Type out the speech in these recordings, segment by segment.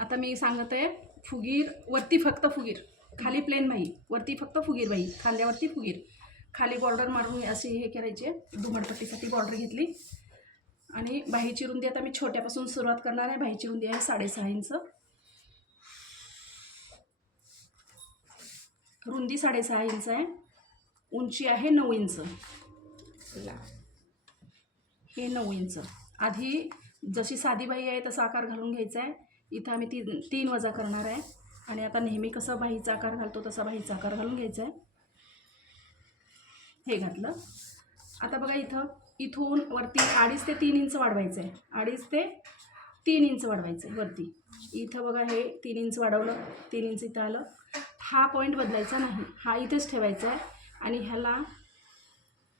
आता मी सांगत आहे फुगीर वरती फक्त फुगीर, खाली प्लेन बाही, वरती फक्त फुगीर बाही, खांद्यावरती फुगीर, खाली बॉर्डर मारून अशी हे करायचे. दुमडपट्टीसाठी बॉर्डर घेतली आणि बाहीची रुंदी आता मी छोट्यापासून सुरुवात करणार आहे. बाहीची रुंदी आहे 6.5 इंच, रुंदी 6.5 इंच आहे, उंची आहे 9 इंच, हे 9 इंच. आधी जशी साधी बाही आहे तसा आकार घालून घ्यायचा आहे. इथं आम्ही तीन वजा करणार आहे आणि आता नेहमी कसं बाहीचा आकार घालतो तसा बाहीचा आकार घालून घ्यायचा आहे. हे घातलं. आता बघा इथून वरती 2.5 ते 3 इंच वाढवायचं आहे. 2.5 ते 3 इंच वाढवायचं आहे वरती. इथं बघा हे 3 इंच वाढवलं, 3 इंच इथं आलं. हा पॉईंट बदलायचा नाही, हा इथेच ठेवायचा आहे आणि ह्याला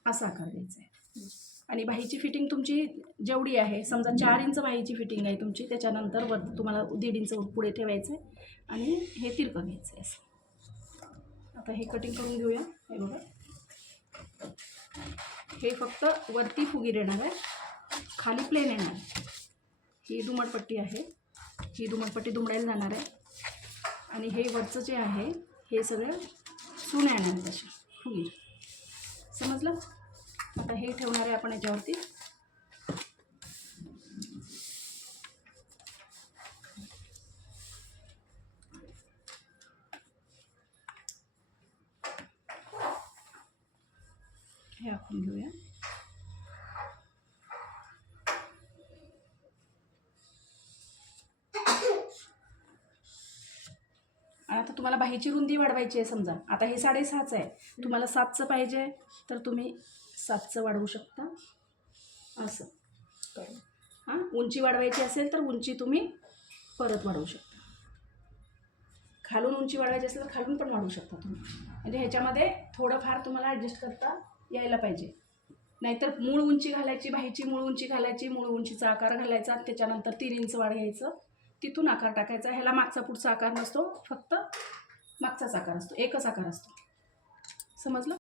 असा आकार द्यायचा आहे. आणि बाहीची फिटिंग तुमची जेवढी आहे, समजा 4 इंच बाहीची फिटिंग आहे तुमची, त्याच्यानंतर वर तुम्हाला 1.5 इंच पुढे ठेवायचं आहे आणि हे तिरकं घ्यायचं आहे असं. आता हे कटिंग करून घेऊया. हे बघा, हे फक्त वरती फुगीर येणार आहे, खाली प्लेन येणार आहे. ही दुमडपट्टी आहे, ही दुमडपट्टी दुमडायला जाणार आहे आणि हे वरचं जे आहे हे सगळं सुने येणार आहेत असे फुगीर. समजलं? आता हे ठेवणार आहे आपण याच्यावरती. हे आपण घेऊया. आता तुम्हाला बाहीची रुंदी वाढवायची आहे. समजा आता हे 6.5 आहे, तुम्हाला 7चं पाहिजे तर तुम्ही 7चं वाढवू शकता असं. हां, उंची वाढवायची असेल तर उंची तुम्ही परत वाढवू शकता. खालून उंची वाढवायची असेल तर खालून पण वाढवू शकता तुम्ही. म्हणजे ह्याच्यामध्ये थोडंफार तुम्हाला ॲडजस्ट करता यायला पाहिजे. नाहीतर मूळ उंची घालायची, बाहीची मूळ उंची घालायची, मूळ उंचीचा आकार घालायचा, त्याच्यानंतर 3 इंच वाढ घ्यायचं, तिथून आकार टाकायचा. ह्याला मागचा पुढचा आकार नसतो, फक्त मागचाच आकार असतो, एकच आकार असतो. समजलं?